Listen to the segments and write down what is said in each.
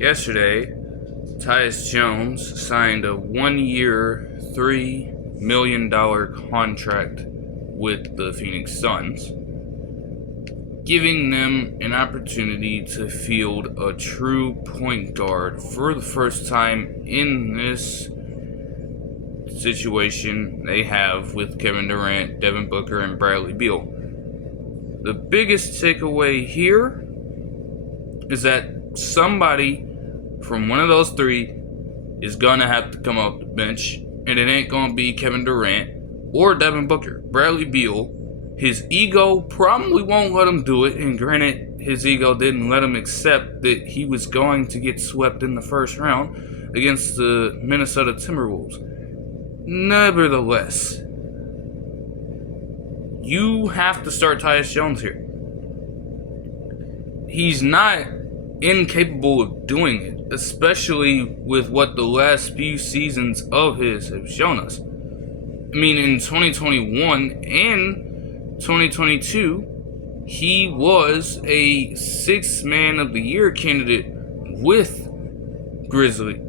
Yesterday, Tyus Jones signed a 1-year, $3 million contract with the Phoenix Suns, giving them an opportunity to field a true point guard for the first time in this situation they have with Kevin Durant, Devin Booker, and Bradley Beal. The biggest takeaway here is that somebody from one of those three is gonna have to come off the bench, and it ain't gonna be Kevin Durant or Devin Booker. Bradley Beal, his ego probably won't let him do it, and granted, his ego didn't let him accept that he was going to get swept in the first round against the Minnesota Timberwolves. Nevertheless, you have to start Tyus Jones here. He's not incapable of doing it, especially with what the last few seasons of his have shown us. I mean, in 2021 and 2022, he was a 6th Man of the Year candidate with Grizzly.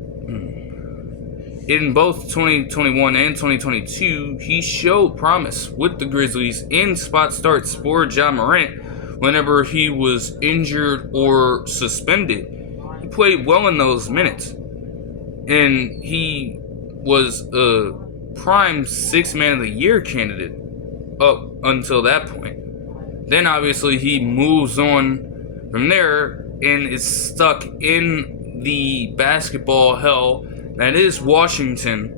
In both 2021 and 2022, he showed promise with the Grizzlies in spot starts for Ja Morant whenever he was injured or suspended. He played well in those minutes, and he was a prime 6th Man of the Year candidate up until that point. Then obviously he moves on from there and is stuck in the basketball hell that is Washington,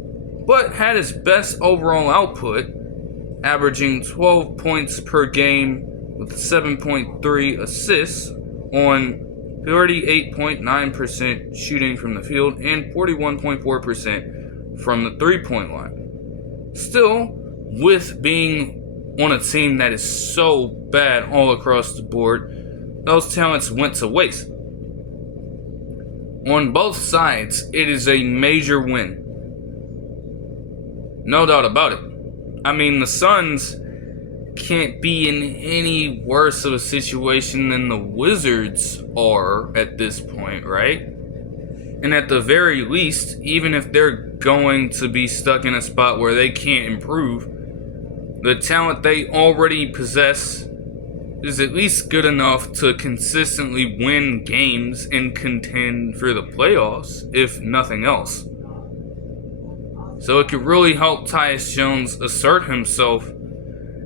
but had his best overall output, averaging 12 points per game with 7.3 assists on 38.9% shooting from the field and 41.4% from the three-point line. Still, with being on a team that is so bad all across the board, those talents went to waste. On both sides, it is a major win. No doubt about it. I mean, the Suns can't be in any worse of a situation than the Wizards are at this point, right? And at the very least, even if they're going to be stuck in a spot where they can't improve, the talent they already possess is at least good enough to consistently win games and contend for the playoffs, if nothing else. So it could really help Tyus Jones assert himself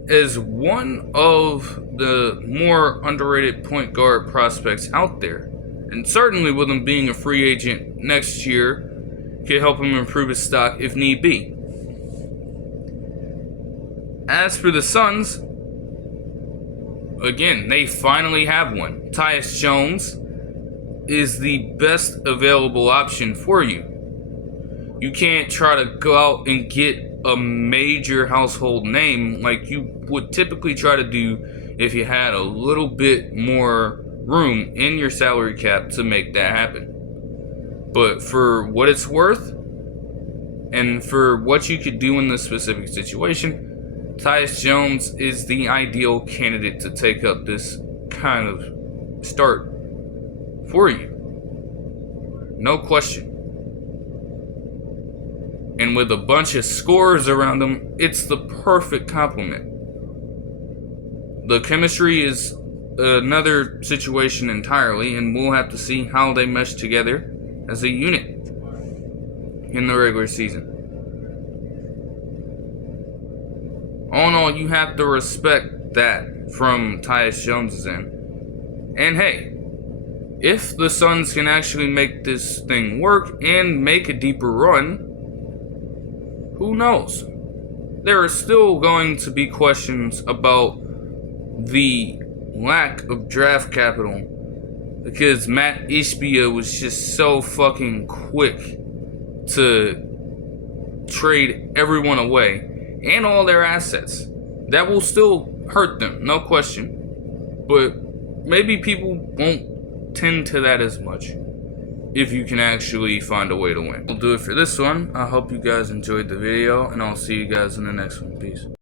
as one of the more underrated point guard prospects out there. And certainly with him being a free agent next year, could help him improve his stock if need be. As for the Suns, again, they finally have one. Tyus Jones is the best available option for you. You can't try to go out and get a major household name like you would typically try to do if you had a little bit more room in your salary cap to make that happen. But for what it's worth, and for what you could do in this specific situation, Tyus Jones is the ideal candidate to take up this kind of start for you. No question. And with a bunch of scorers around him, it's the perfect complement. The chemistry is another situation entirely, and we'll have to see how they mesh together as a unit in the regular season. All in all, you have to respect that from Tyus Jones' end. And hey, if the Suns can actually make this thing work and make a deeper run, who knows? There are still going to be questions about the lack of draft capital because Matt Ishbia was just so fucking quick to trade everyone away and all their assets. That will still hurt them, no question. But maybe people won't tend to that as much if you can actually find a way to win. We'll do it for this one. I hope you guys enjoyed the video, and I'll see you guys in the next one. Peace.